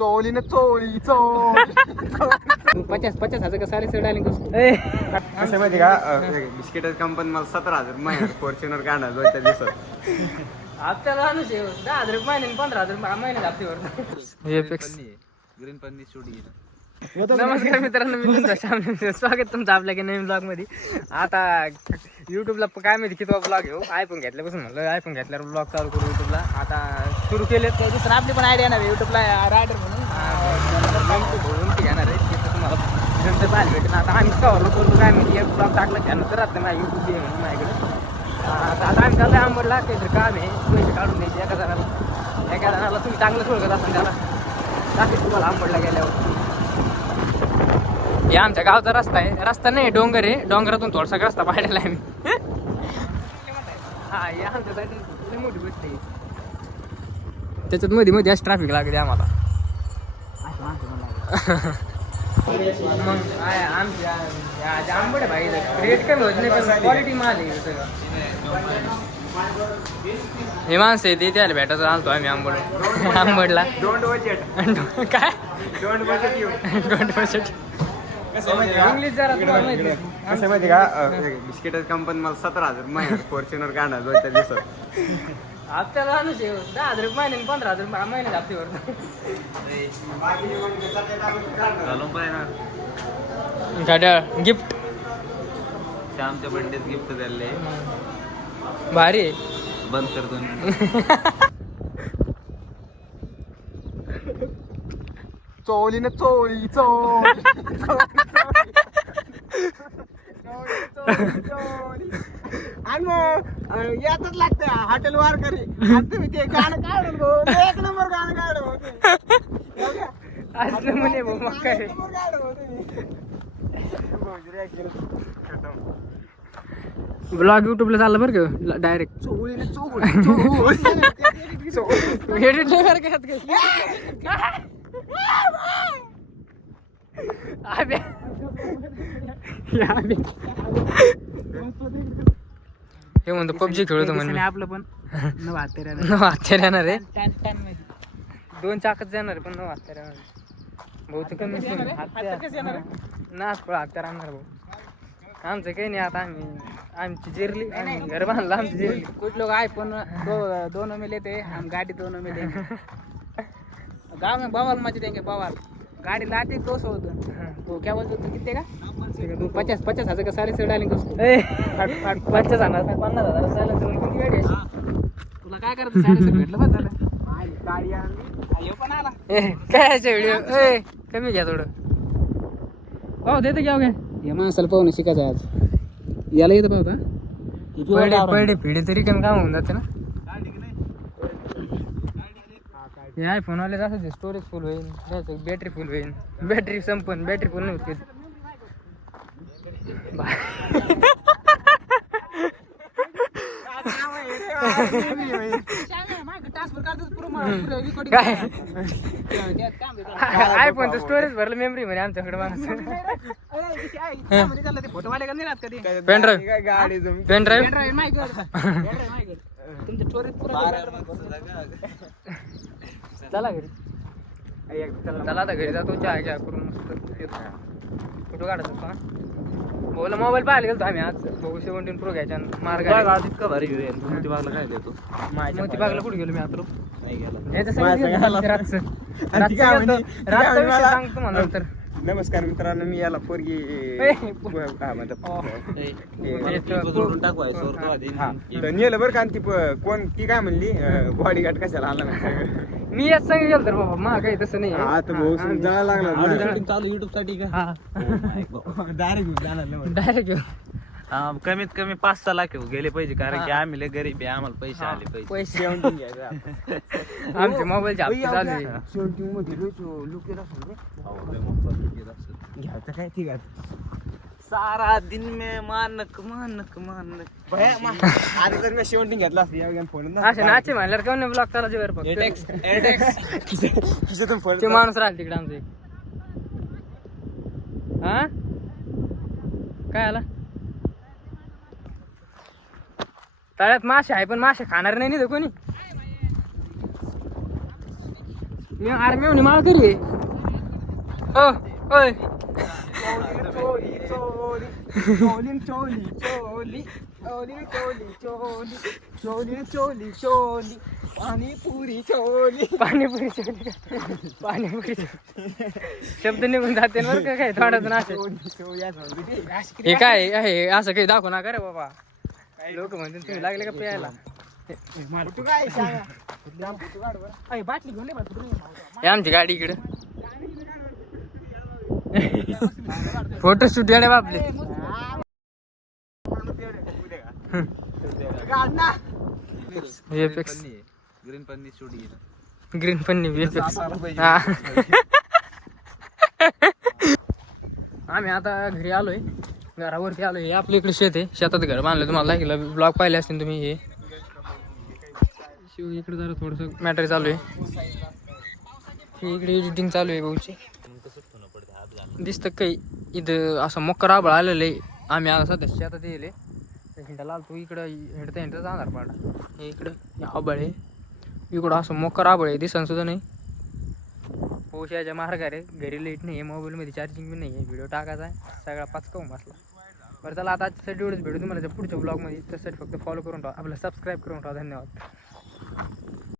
चोली ना चोली चोली 50,000 का सारे से डालेंगे उसको. कसं माहिती का बिस्किटाची कंपनी मला 17,000 महिन्यात फॉर्च्युनर काढणार दोनच्या दिवसात. हप्त्याला आणूच 10,000 महिन्याने 15,000 महिन्यात हप्त्यावर. ग्रीन पन्नी सोडी. नमस्कार मित्रांनो, मी तुमचं स्वागत तुमचं आपल्या की नवीन ब्लॉग मध्ये. आता युट्यूबला काय माहिती किती ब्लॉग घेऊ. आयफोन घेतल्यापासून म्हणलं आयफोन घेतल्यावर ब्लॉग चालू करू युट्यूबला. आता सुरू केले तर दुसरं आपली पण आयडिया नाही युट्यूबला रायडर म्हणून ती घेणार आहे. तिथं तुम्हाला नंतर पाहायला भेटेल. आता आम्ही कवर करू काय माहिती एक ब्लॉग टाकला त्यानंतर राहतं माझ्या युट्यूब म्हणून माझ्याकडे. आता आम्ही चाललं आंबडला काहीतरी काम आहे, पैसे काढून द्यायचे एका जणाला तुम्ही चांगलं सोडत असाल त्याला दाखवेल तुम्हाला आंबडला गेल्यावर. हे आमच्या गावचा रस्ता आहे. रस्ता नाही डोंगर आहे, डोंगरातून थोडासा रस्ता पाहिलेला आहे मी. हा हे आमच्यासाठी मोठी गोष्ट आहे. त्याच्यात मध्ये मध्ये अशी ट्रॅफिक लागते आम्हाला. मग आमच्या आंबट भाई रेट कमी होत नाही पण क्वालिटी माल आहे सगळं. हे माणसं आहे ते त्याला भेटायचं आलतो आम्ही आंबडला. डोंट बजेट काय don't budget you don't budget English जरा तुम्हाला माहिती आहे. कसं माहिती का बिस्किटाची कंपनी मला 17,000 महिन्यात फॉर्च्युनर काढणार दोनच्या दिवसात. हप्त्याला आणूच 10,000 महिन्याने 15,000 महिन्यात हप्त्यावर. गिफ्ट श्यामच्या बर्थडेत गिफ्ट द्यायला भारी आहे. बंद करतो. चोली ना चोली चोली आणि मग यातच लागते हॉटेल वार करी. तुम्ही ते गाणं काढून भाऊ, एक नंबर गाणं काढू असलं म्हणे भाऊ मग काय. ब्लॉग युट्यूबला चालला बरं का डायरेक्ट. एडिट नाही बरं का. हे म्हणतो पबजी खेळतो म्हणजे आपलं पण 9 हत्या राहणार आहे. 2 चाकच जाणार पण 9 हत्या राहणार बहुत कमी नाच फळ हत्या राहणार भाऊ. आमचं काही नाही. आता आमची जिरली घर बांधलं आमची जिरली. कुछ लोग आईफोन दोनों में लेते हम गाड़ी दोनों में लेंगे. गाँव में बवाल मच देंगे बवाल. गाड़ी लाते 200 तो क्या बोलते हो कितने का 50,000 का सारे से डालेंगे उसको. 50,000 50,000 साले से किती गाडी अशी तुला काय करायचं. सारे से भेटलं बस झालं. गाडी आणली पण आला काय व्हिडिओ कमी घ्या थोडं. हो देते घ्या घ्या. या माणसाला पाहून शिकायचं आज. याला येतं पाहता पडे पिढे तरी कमी काम होऊन जाते ना. हे आयफोनवाले असं स्टोरेज फुल होईल, बॅटरी फुल होईल. बॅटरी संपन बॅटरी फुल नाही होती. आयफोनचं स्टोरेज भरलं मेमरी म्हणे आमच्याकडे माणूस. पेनड्राईव्ह तुमचं स्टोरेज चला घरी. चला आता घरी जातो चहा घ्या करून मस्त फोटो काढत असतो. बोला मोबाईल पाहायला गेलो आम्ही आज. बघू 17 प्रो घ्यायच्या मार्ग इतका भारी मोतीबागला काय देतो. मोतीबागला कुठे गेलो मी आता नाही गेला. सांगतो मला तर. नमस्कार मित्रांनो, मी याला पोरगी नेलं बरं का. ती कोण ती काय म्हणली बॉडी गार्ड कशाला आला. मी याच सांग गेलो तर बाबा मा काही तसं नाही. आता भाऊ जायला लागला चालू युट्यूब साठी का. डायरेक्ट कमीत कमी 5-6 लाख गेले पाहिजे, कारण की आम्ही लय गरीब आहे, आम्हाला पैसे आले पाहिजे. पैसे आमच्या मोबाईलचे हप्ते चालू आहे. घ्यायचं काय ठीक आहे. सारा दिन में मानक मानक मानक. आता जर मी शेवटी घेतला असते फोन असे नाचे म्हणल्यावर कोण ब्लॉक चालायचे बरं फक्त. ते माणूस राहिला तिकडे आमचं एक. हा काय आला तळ्यात मासे आहे पण मासे खाणार नाही तर कोणी. मी आर्मी म्हणे माळ करी हो होय चोली चोली चोली चोली चोली चोली चोली चोली चोली चोली चोली पाणीपुरी चोली पाणीपुरी चोली का? पाणीपुरी शब्द निघून जाते बरं का काय थोडा ना हे काय आहे असं काही दाखवू नका रे बाबा लोक म्हणतील तुम्ही लागले का प्यायला तू काय सांगा बाटली घेऊन हे आमची गाडी इकडे फोटोशूट याडे बापले VFX ग्रीन पन्नी सोडी ग्रीन पन्नी VFX आम्ही आता घरी आलोय घरावरती आलोय हे आपल्या इकडे शेत आहे शेतात घर बांधलं तुम्हाला दाखवलं ब्लॉग पाहिले असतील तुम्ही हे शिव इकडे जरा थोडस मॅटर चालू आहे इकडे एडिटिंग चालू आहे भाऊची दिसतं काही इथं असं मोक्कर आबळ आलेलं आहे आम्ही आता सध्या शेतात येईल हिंडाला तू इकडं हिंडता जाणार पाडा हे इकडं आबळ आहे इकडं असं मोक्कर आबळ आहे दिसन सुद्धा नाही पोशाच्या मार्गावर आहे घरी लाईट नाही आहे मोबाईलमध्ये चार्जिंग बी नाही आहे व्हिडिओ टाकायचा आहे सगळा पाचकावून बसला बरं चला आता आजच्यासाठी एवढंच भेटू तुम्हाला पुढच्या ब्लॉगमध्ये त्यासाठी फक्त फॉलो करून ठेवा आपलं सबस्क्राईब करून ठेवा धन्यवाद